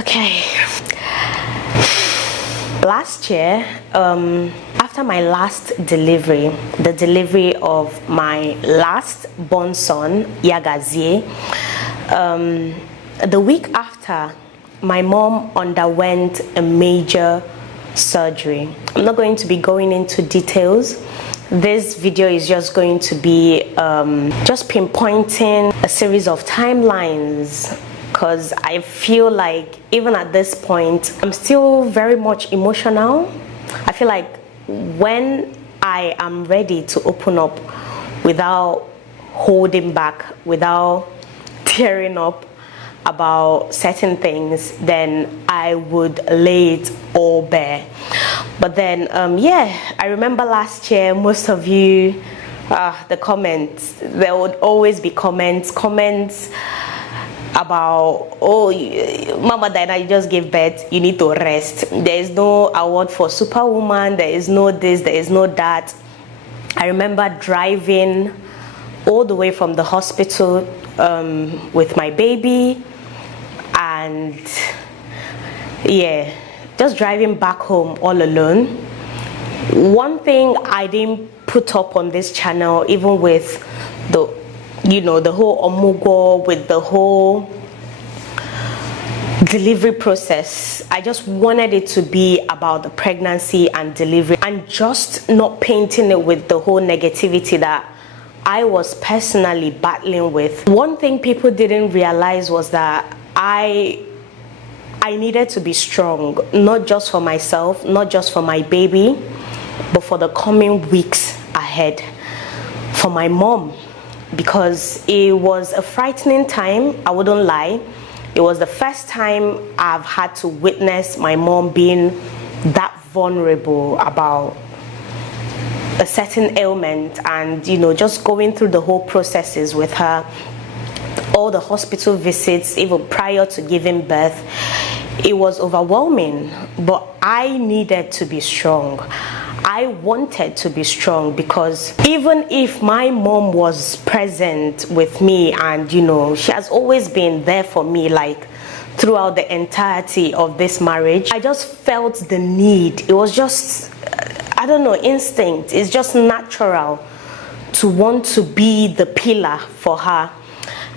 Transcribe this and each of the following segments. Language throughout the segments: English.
Okay. Last year, after my last delivery, the delivery of my last born son, Yagazie, the week after, my mom underwent a major surgery. I'm not going to be going into details. This video is just going to be just pinpointing a series of timelines, because I feel like even at this point, I'm still very much emotional. I feel like when I am ready to open up without holding back, without tearing up about certain things, then I would lay it all bare. But then, yeah, I remember last year, most of you, the comments, there would always be comments about, oh, Mama Dyna, you just gave birth, you need to rest. There is no award for superwoman, there is no this, there is no that. I remember driving all the way from the hospital with my baby, and yeah, just driving back home all alone. One thing I didn't put up on this channel, even with the, you know, the whole omugo, with the whole delivery process, I just wanted it to be about the pregnancy and delivery, and just not painting it with the whole negativity that I was personally battling with. One thing people didn't realize was that I needed to be strong, not just for myself, not just for my baby, but for the coming weeks ahead, for my mom, because it was a frightening time, I wouldn't lie. It was the first time I've had to witness my mom being that vulnerable about a certain ailment, and you know, just going through the whole processes with her, all the hospital visits, even prior to giving birth. It was overwhelming, but I needed to be strong. I wanted to be strong, because even if my mom was present with me, and you know, she has always been there for me, like throughout the entirety of this marriage, I just felt the need. It was just, I don't know, instinct. It's just natural to want to be the pillar for her.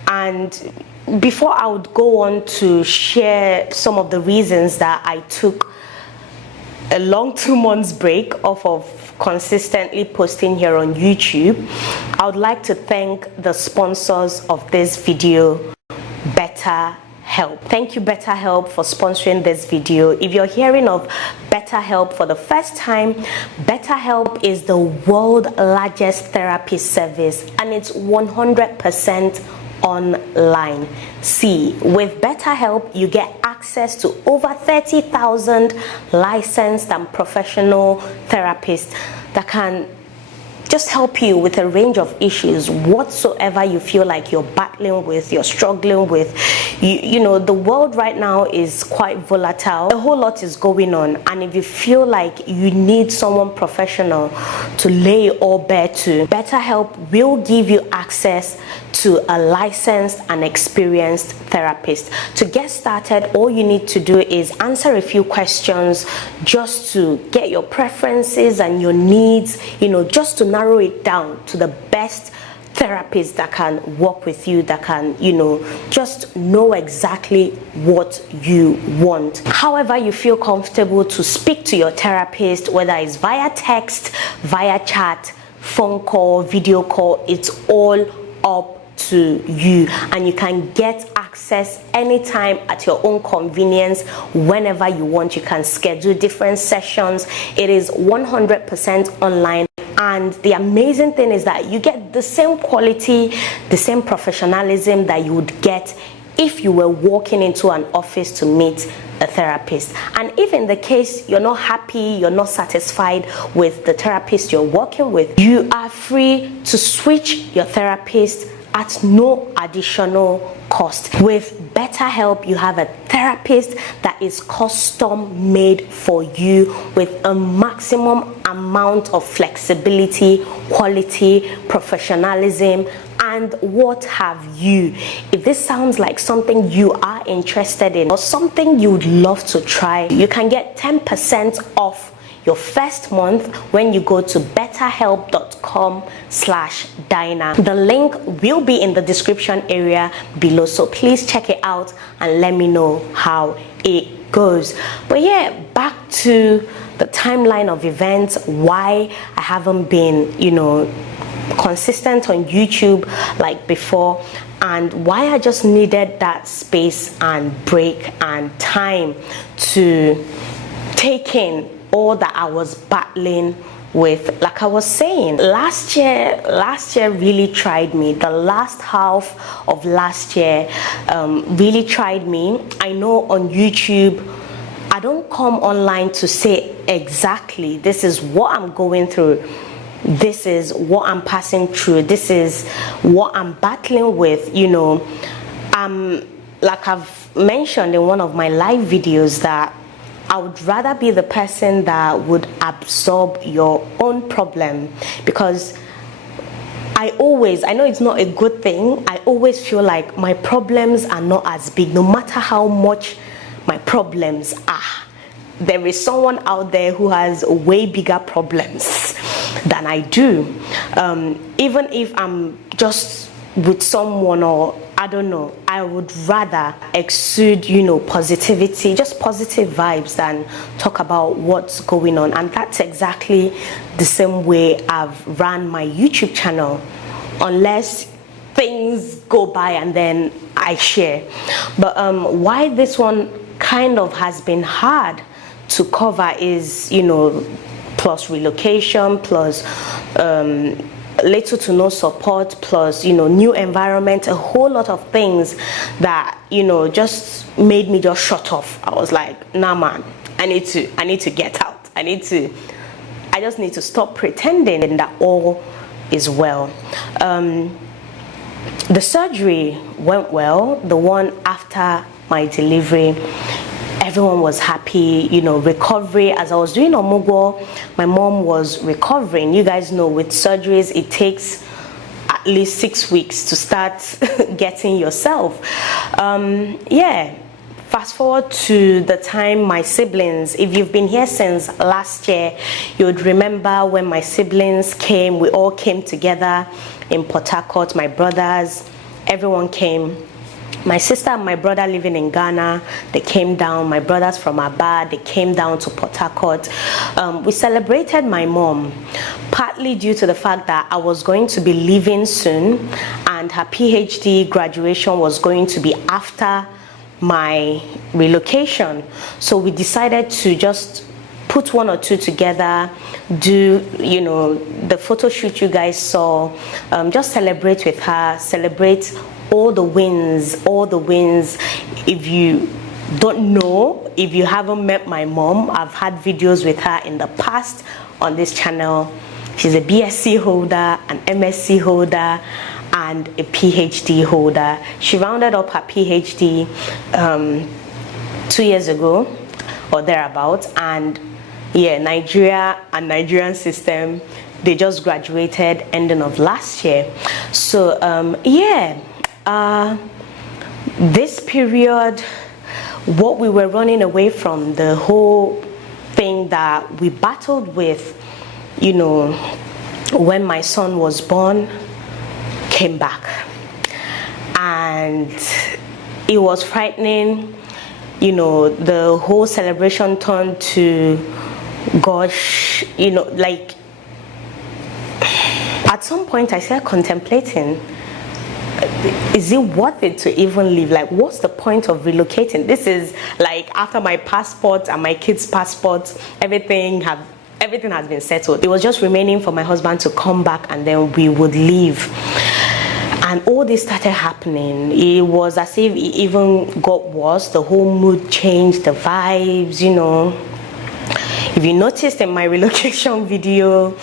And before I would go on to share some of the reasons that I took a long 2 months break off of consistently posting here on YouTube, I would like to thank the sponsors of this video, BetterHelp. Thank you, BetterHelp, for sponsoring this video. If you're hearing of BetterHelp for the first time, BetterHelp is the world's largest therapy service, and it's 100% online. See, with BetterHelp, you get access to over 30,000 licensed and professional therapists that can just help you with a range of issues whatsoever you feel like you're battling with, you're struggling with. You know, the world right now is quite volatile. A whole lot is going on, and if you feel like you need someone professional to lay all bare to, BetterHelp will give you access to a licensed and experienced therapist. To get started, all you need to do is answer a few questions just to get your preferences and your needs, you know, just to narrow it down to the best therapist that can work with you, that can, you know, just know exactly what you want. However you feel comfortable to speak to your therapist, whether it's via text, via chat, phone call, video call, it's all up to you, and you can get access anytime at your own convenience. Whenever you want, you can schedule different sessions. It is 100% online, and the amazing thing is that you get the same quality, the same professionalism that you would get if you were walking into an office to meet a therapist. And if in the case you're not happy, you're not satisfied with the therapist you're working with, you are free to switch your therapist at no additional cost. With BetterHelp, you have a therapist that is custom made for you with a maximum amount of flexibility, quality, professionalism, and what have you. If this sounds like something you are are interested in or something you'd love to try, you can get 10% off your first month when you go to betterhelp.com/Dyna. The link will be in the description area below, so please check it out and let me know how it goes. But yeah, back to the timeline of events, why I haven't been, consistent on YouTube like before, and why I just needed that space and break and time to take in all that I was battling with. Like I was saying, last year really tried me. The last half of last year really tried me. I know on YouTube I don't come online to say exactly this is what I'm going through, this is what I'm passing through, this is what I'm battling with. Like I've mentioned in one of my live videos, that I would rather be the person that would absorb your own problem, because I know it's not a good thing. I always feel like my problems are not as big, no matter how much my problems are. There is someone out there who has way bigger problems than I do. Even if I'm just with someone, or I don't know, I would rather exude, positivity, just positive vibes, than talk about what's going on. And that's exactly the same way I've ran my YouTube channel, unless things go by and then I share. But why this one kind of has been hard to cover is, plus relocation, plus little to no support, plus new environment, a whole lot of things that just made me just shut off. I was like, nah man, I need to get out. I just need to stop pretending that all is well. The surgery went well. The one after my delivery, everyone was happy. Recovery, as I was doing Omugwo, my mom was recovering. You guys know with surgeries it takes at least 6 weeks to start getting yourself. Fast forward to the time my siblings, if you've been here since last year, you would remember when my siblings came. We all came together in Port Harcourt, my brothers, everyone came. My sister and my brother living in Ghana, they came down. My brothers from Aba, they came down to Port Harcourt. We celebrated my mom, partly due to the fact that I was going to be leaving soon, and her PhD graduation was going to be after my relocation. So we decided to just put one or two together, do the photo shoot you guys saw, just celebrate with her, celebrate all the wins. If you don't know, if you haven't met my mom, I've had videos with her in the past on this channel. She's a BSc holder, an MSc holder, and a PhD holder. She rounded up her PhD 2 years ago or thereabouts, and Nigeria and Nigerian system, they just graduated ending of last year. So this period, what we were running away from, the whole thing that we battled with, when my son was born, came back, and it was frightening. The whole celebration turned to, gosh, like at some point I started contemplating, is it worth it to even live? Like, what's the point of relocating? This is like after my passport and my kids' passports, everything has been settled. It was just remaining for my husband to come back, and then we would leave. And all this started happening. It was as if it even got worse. The whole mood changed, the vibes, If you noticed in my relocation video,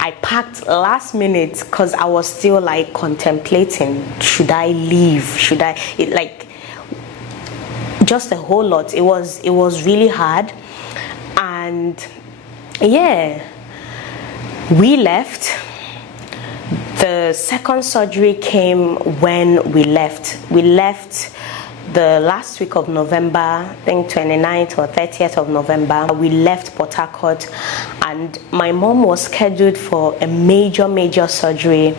I packed last minute because I was still like contemplating, should I leave? Just a whole lot. It was really hard. And we left. The second surgery came when we left. We left the last week of November, I think 29th or 30th of November, we left Port Harcourt, and my mom was scheduled for a major surgery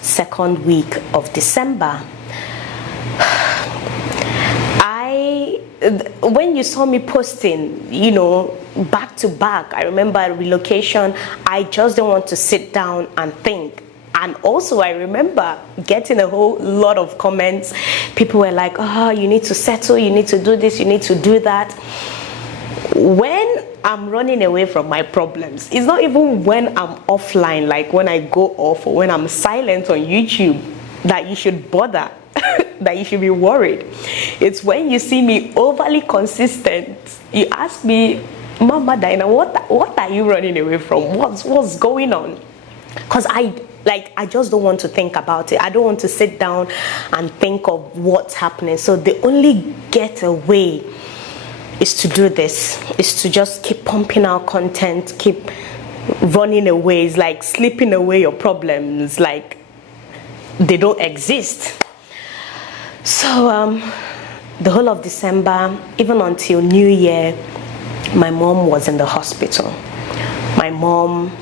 second week of December. When you saw me posting, you know, back to back, I remember relocation, I just don't want to sit down and think. And also I remember getting a whole lot of comments. People were like, oh, you need to settle, you need to do this, you need to do that. When I'm running away from my problems, it's not even when I'm offline, like when I go off or when I'm silent on YouTube, that you should bother, that you should be worried. It's when you see me overly consistent, you ask me, Mama Dyna, what are you running away from? What's going on? Because I just don't want to think about it. I don't want to sit down and think of what's happening. So the only getaway is to do this, is to just keep pumping out content, keep running away. It's like sleeping away your problems, like they don't exist. So the whole of December, even until New Year, my mom was in the hospital. My mom,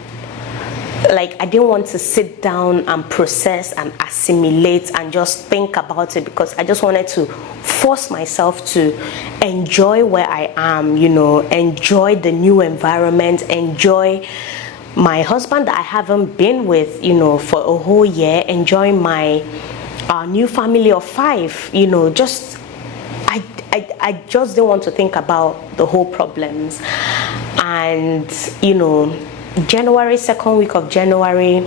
like, I didn't want to sit down and process and assimilate and just think about it, because I just wanted to force myself to enjoy where I am, you know, enjoy the new environment, enjoy my husband that I haven't been with, you know, for a whole year, enjoy my new family of 5, you know, just I just didn't want to think about the whole problems. And, you know, January, second week of January,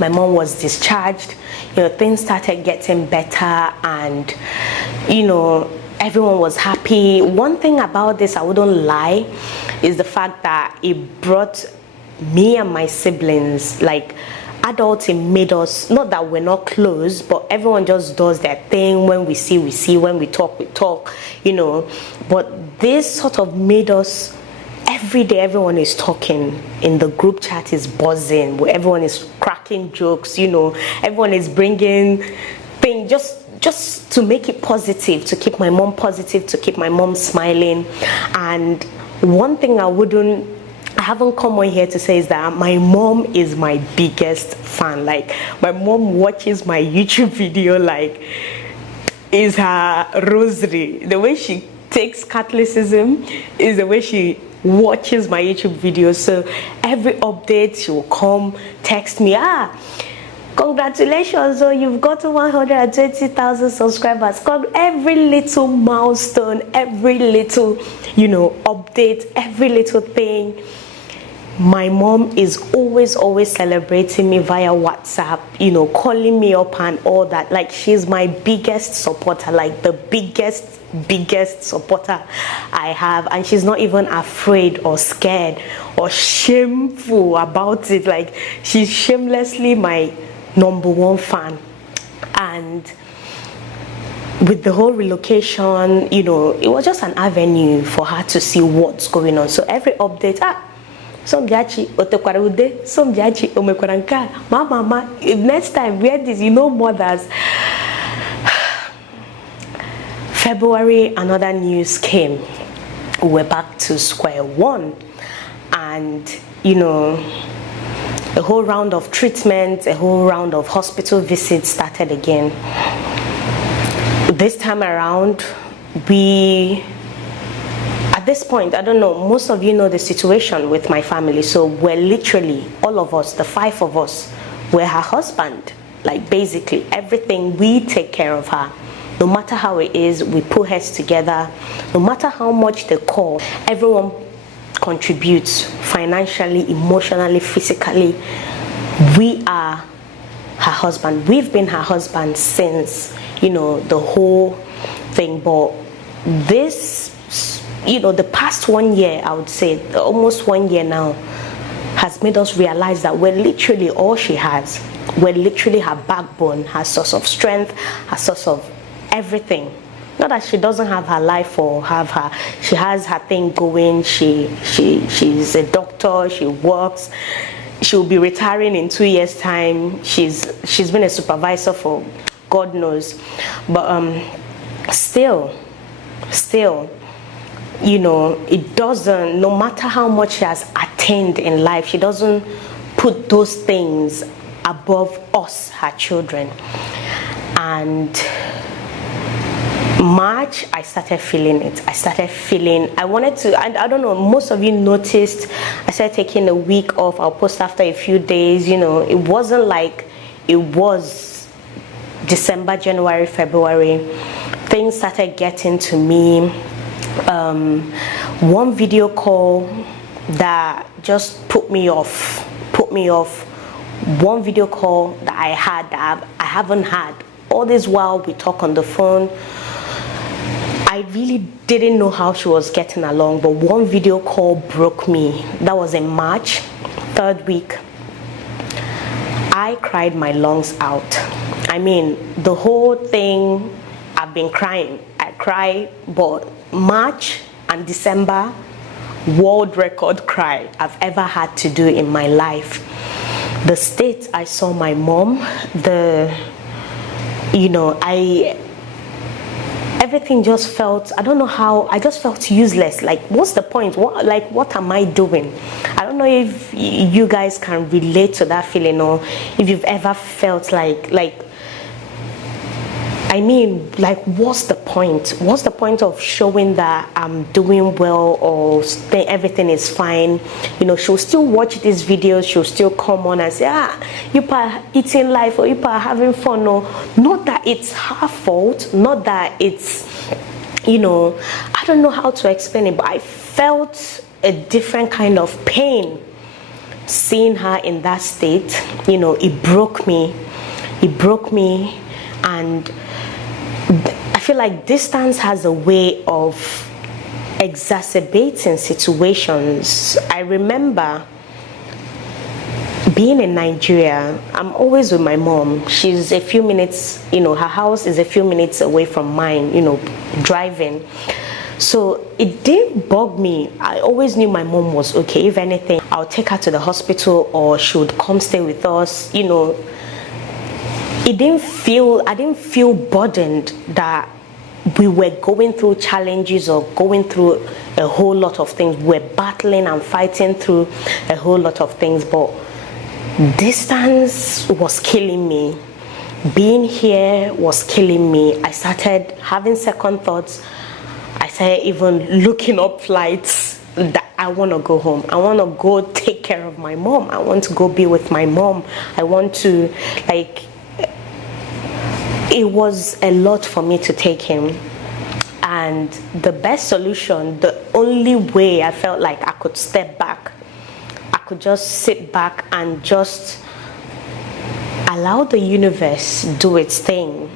my mom was discharged. You know, things started getting better, and, you know, everyone was happy. One thing about this, I wouldn't lie, is the fact that it brought me and my siblings, like, adults, it made us, not that we're not close, but everyone just does their thing. When we see, when we talk, you know. But this sort of made us, every day everyone is talking, in the group chat is buzzing, where everyone is cracking jokes, you know, everyone is bringing things just to make it positive, to keep my mom positive, to keep my mom smiling. And one thing I haven't come on here to say is that my mom is my biggest fan. Like, my mom watches my YouTube video like is her rosary. The way she takes Catholicism is the way she watches my YouTube videos. So every update, she will come text me, congratulations, oh, you've got to 120,000 subscribers. Every little milestone, every little, you know, update, every little thing, my mom is always celebrating me via WhatsApp, you know, calling me up and all that. Like, she's my biggest supporter, like the biggest supporter I have. And she's not even afraid or scared or shameful about it. Like, she's shamelessly my #1 fan. And with the whole relocation, you know, it was just an avenue for her to see what's going on. So every update, sombiachi otekwarude, sombiachi omekwaranka, mama, next time wear this, you know, mothers. February, another news came. We're back to square one, and, you know, a whole round of treatment, a whole round of hospital visits started again. This time around, at this point, I don't know, most of you know the situation with my family. So we're literally, all of us, the 5 of us, we're her husband. Like, basically everything, we take care of her. No matter how it is, we put heads together. No matter how much they call, everyone contributes financially, emotionally, physically. We are her husband. We've been her husband since, you know, the whole thing. But this, you know, the past 1 year, I would say, almost 1 year now, has made us realize that we're literally all she has. We're literally her backbone, her source of strength, her source of everything. Not that she doesn't have her life or have her, she has her thing going. She's a doctor, she works. She'll be retiring in 2 years' time. She's been a supervisor for God knows. But still, you know, it doesn't, no matter how much she has attained in life, she doesn't put those things above us, her children. And March, I started feeling it. I wanted to, I don't know, most of you noticed, I started taking a week off. I'll post after a few days. You know, it wasn't like it was December, January, February. Things started getting to me. One video call that just put me off. One video call that I had that I haven't had. All this while we talk on the phone, I really didn't know how she was getting along, but one video call broke me. That was in March, 3rd week. I cried my lungs out. I mean, the whole thing, I've been crying. I cry, but March and December, world record cry I've ever had to do in my life. The state I saw my mom, everything just felt, I don't know how, I just felt useless. Like, what's the point? What am I doing? I don't know if you guys can relate to that feeling, or if you've ever felt like I mean, like, what's the point? What's the point of showing that I'm doing well or everything is fine? You know, she'll still watch these videos, she'll still come on and say, you are eating life, or you are having fun. Or not that it's her fault, not that it's, you know, I don't know how to explain it, but I felt a different kind of pain seeing her in that state. You know, it broke me, and I feel like distance has a way of exacerbating situations. I remember being in Nigeria, I'm always with my mom. She's a few minutes, you know, her house is a few minutes away from mine, you know, driving. So it didn't bug me. I always knew my mom was okay. If anything, I'll take her to the hospital, or she would come stay with us, you know. I didn't feel burdened that we were going through challenges or going through a whole lot of things. We're battling and fighting through a whole lot of things, but distance was killing me. Being here was killing me. I started having second thoughts. I started even looking up flights that I want to go home. I want to go take care of my mom. I want to go be with my mom. I want to, like, it was a lot for me to take him. And the best solution, the only way I felt like I could step back, I could just sit back and just allow the universe do its thing,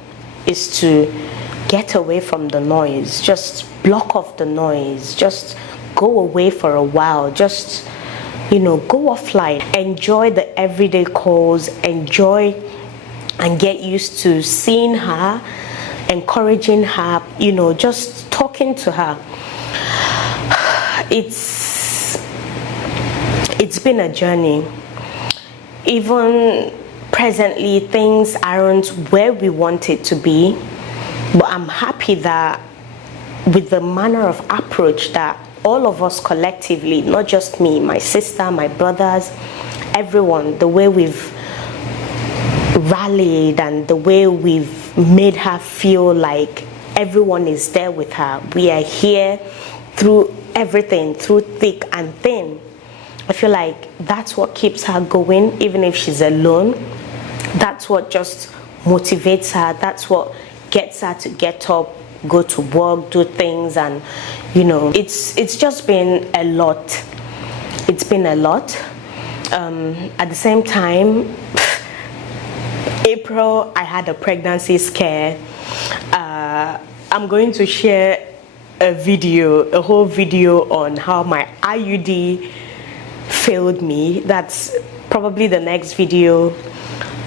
is to get away from the noise. Just block off the noise. Just go away for a while. Just, you know, go offline. Enjoy the everyday calls. Enjoy and get used to seeing her, encouraging her, you know, just talking to her. It's been a journey. Even presently, things aren't where we want it to be, but I'm happy that with the manner of approach that all of us collectively, not just me, my sister, my brothers, everyone, the way we've rallied and the way we've made her feel like everyone is there with her. We are here through everything, through thick and thin. I feel like that's what keeps her going, even if she's alone. That's what just motivates her. That's what gets her to get up, go to work, do things. And, you know, it's just been a lot. It's been a lot. At the same time, April, I had a pregnancy scare. I'm going to share a whole video on how my IUD failed me. That's probably the next video.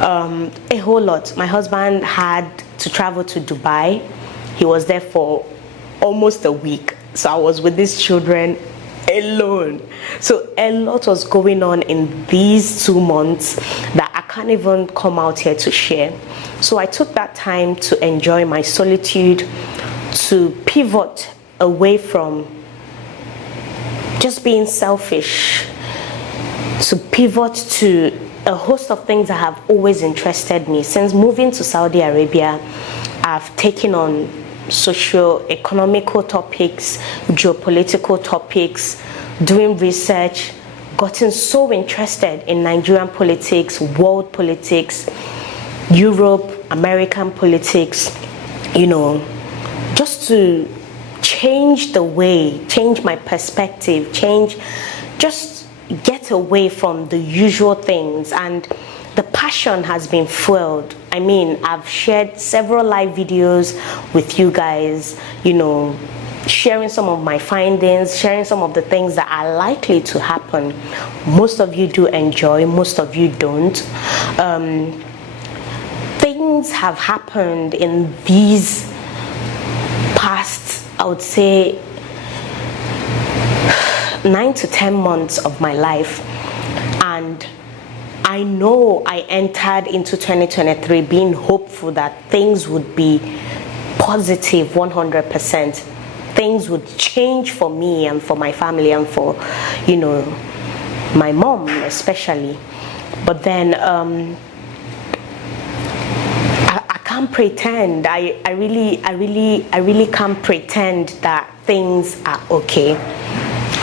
A whole lot. My husband had to travel to Dubai. He was there for almost a week. So I was with these children alone. So a lot was going on in these 2 months that I can't even come out here to share. So I took that time to enjoy my solitude, to pivot away from just being selfish, to pivot to a host of things that have always interested me. Since moving to Saudi Arabia, I've taken on socio-economical topics, geopolitical topics, doing research, gotten so interested in Nigerian politics, world politics, Europe, American politics, just to change my perspective, just get away from the usual things. And the passion has been fueled. I mean, I've shared several live videos with you guys, sharing some of my findings, sharing some of the things that are likely to happen. Most of you do enjoy, most of you don't. Things have happened in these past, I would say, 9 to 10 months of my life, and I know I entered into 2023 being hopeful that things would be positive 100%. Things would change for me and for my family and for, my mom especially. But then I can't pretend. I really can't pretend that things are okay.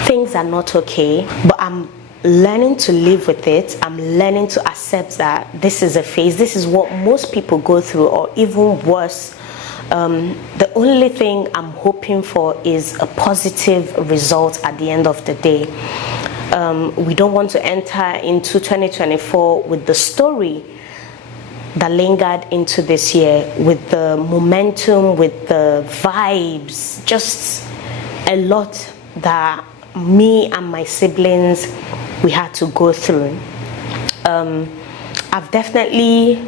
Things are not okay, but I'm learning to live with it. I'm learning to accept that this is a phase. This is what most people go through, or even worse. The only thing I'm hoping for is a positive result at the end of the day. We don't want to enter into 2024 with the story that lingered into this year, with the momentum, with the vibes, just a lot that me and my siblings, we had to go through. I've definitely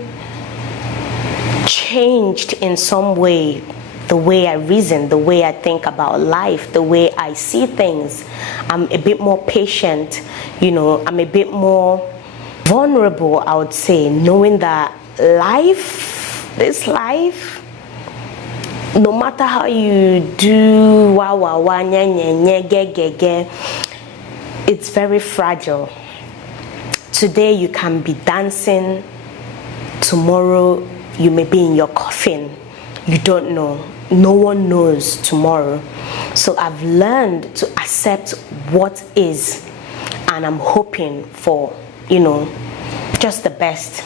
changed in some way, the way I reason, the way I think about life, the way I see things. I'm a bit more patient, I'm a bit more vulnerable, I would say, knowing that this life, no matter how you do it's very fragile. Today you can be dancing, tomorrow you may be in your coffin. You don't know. No one knows tomorrow. So I've learned to accept what is, and I'm hoping for, just the best.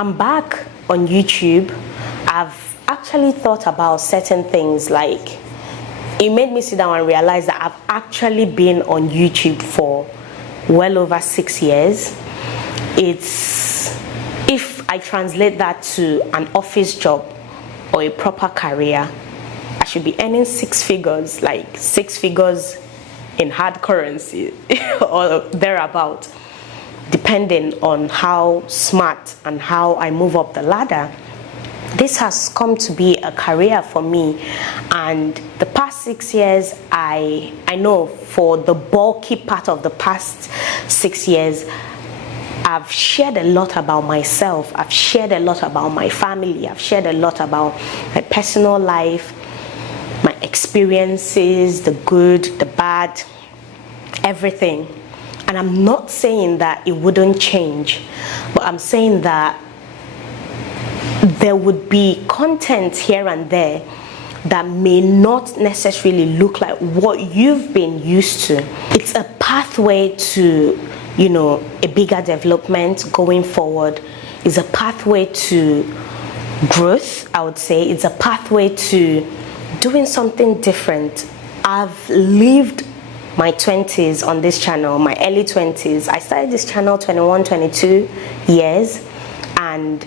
I'm back on YouTube. I've actually thought about certain things, like it made me sit down and realize that I've actually been on YouTube for well over 6 years. If I translate that to an office job or a proper career, I should be earning 6 figures, like 6 figures in hard currency or thereabout, depending on how smart and how I move up the ladder. This has come to be a career for me, and the past 6 years, I know for the bulky part of the past 6 years, I've shared a lot about myself. I've shared a lot about my family. I've shared a lot about my personal life, my experiences, the good, the bad, everything. And I'm not saying that it wouldn't change, but I'm saying that there would be content here and there that may not necessarily look like what you've been used to. It's a pathway to, a bigger development going forward. It's a pathway to growth, I would say. It's a pathway to doing something different. I've lived my 20s on this channel, my early 20s. I started this channel 21, 22 years, and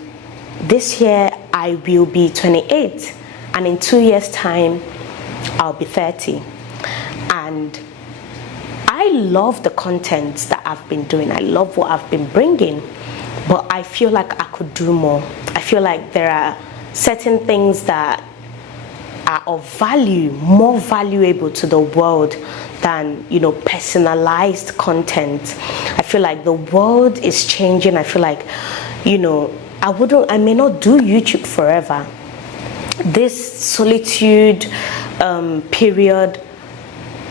this year I will be 28, and in 2 years time I'll be 30. And I love the content that I've been doing. I love what I've been bringing, but I feel like I could do more. I feel like there are certain things that are of value, more valuable to the world than, personalized content. I feel like the world is changing. I feel like, I may not do YouTube forever. This solitude period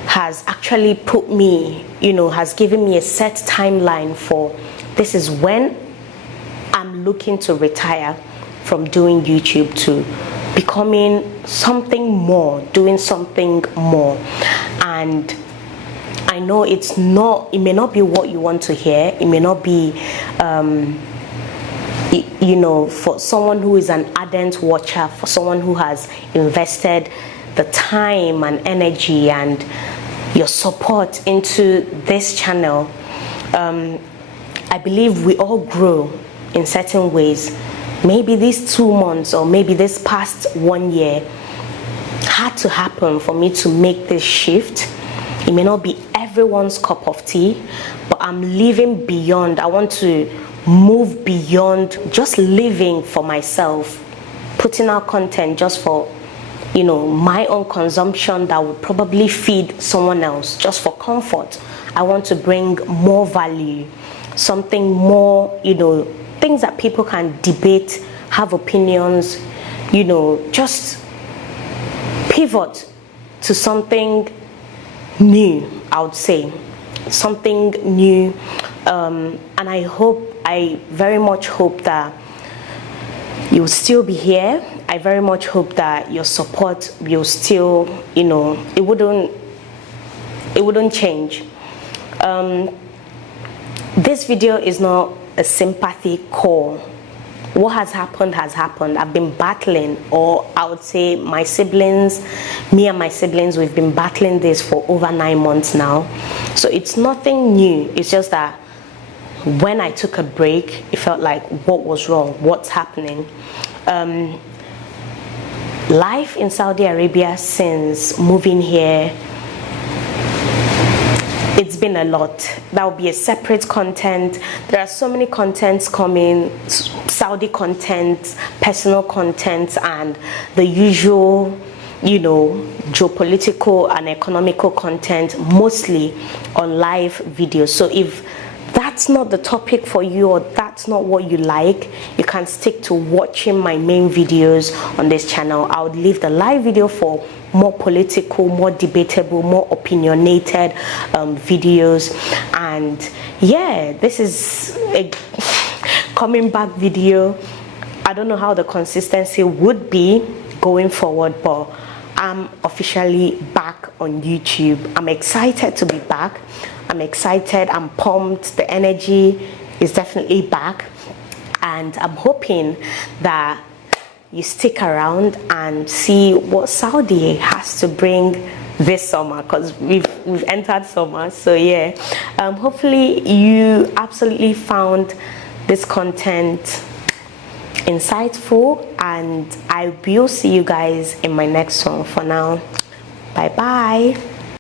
has actually put me, has given me a set timeline for this is when I'm looking to retire from doing YouTube to becoming something more, doing something more. And I know it may not be what you want to hear. It may not be, for someone who is an ardent watcher, for someone who has invested the time and energy and your support into this channel. I believe we all grow in certain ways. Maybe these 2 months or maybe this past 1 year had to happen for me to make this shift. It may not be everyone's cup of tea, but I'm living beyond. I want to move beyond just living for myself, putting out content just for my own consumption that would probably feed someone else, just for comfort. I want to bring more value, something more, things that people can debate, have opinions, just pivot to something new, I would say. Something new. And I very much hope that you'll still be here. I very much hope that your support will still, it wouldn't change. This video is not a sympathy call. What has happened has happened. I've been battling, or I would say me and my siblings, we've been battling this for over 9 months now. So it's nothing new. It's just that when I took a break, it felt like, what was wrong? What's happening? Life in Saudi Arabia since moving here, it's been a lot. That will be a separate content. There are so many contents coming, Saudi content, personal content, and the usual, geopolitical and economical content, mostly on live videos. So if that's not the topic for you, or that's not what you like, you can stick to watching my main videos on this channel. I would leave the live video for more political, more debatable, more opinionated videos. And yeah, this is a coming back video. I don't know how the consistency would be going forward, but I'm officially back on YouTube. I'm excited to be back. I'm excited, I'm pumped, the energy is definitely back, and I'm hoping that you stick around and see what Saudi has to bring this summer, because we've entered summer. So yeah, hopefully you absolutely found this content insightful, and I will see you guys in my next one. For now, bye bye.